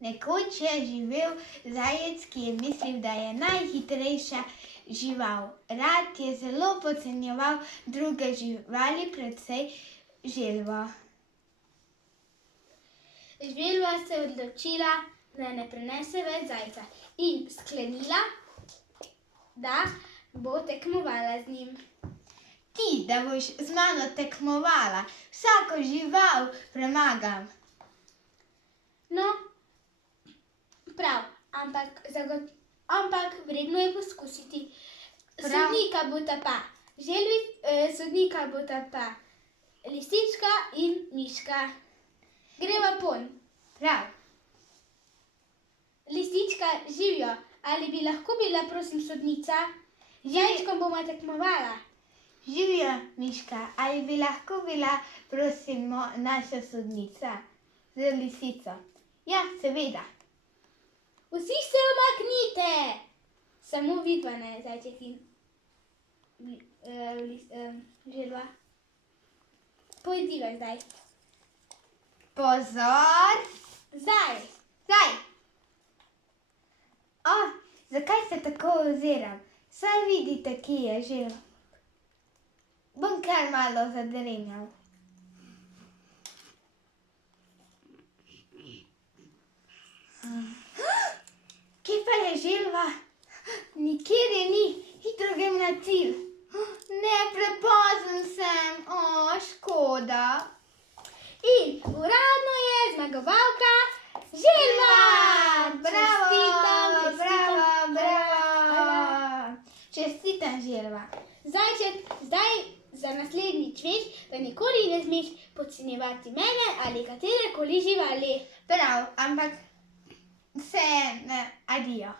Nekoč je živel zajec, ki je mislil, da je najhitrejša žival. Rad je zelo podcenjeval druge živali, predvsem želvo. Želva se je odločila, da ne prenese več zajca in sklenila, da bo tekmovala z njim. Ti, da boš z mano tekmovala, vsako žival premagam. No, prav, ampak vredno je poskusiti. Sodnika bosta pa lisička in miška. Greva pon. Prav. Lisička, živjo, ali bi lahko bila, prosim, sodnica? Z zajčkom bomo tekmovala. Živjo, miška, ali bi lahko bila, prosim, naša sodnica z lisico? Ja, seveda. Vsi se umaknite! Samo vidva, ne, zajček in želva. Pojdiva zdaj. Pozor! Zdaj! Zakaj se tako oziram? Saj vidite, kje je želva. Bom kar malo zadrenjal. Kje pa je želva? Nikjer je ni, hitro grem na cilj. Ne, prepozen sem, škoda. In uradno je zmagovalka želva! Čestitam, želva. Zajček, zdaj za naslednjič veš, da nikoli ne smeš podcenjevati mene ali katerekoli živali. Prav, ampak vseeno, adijo.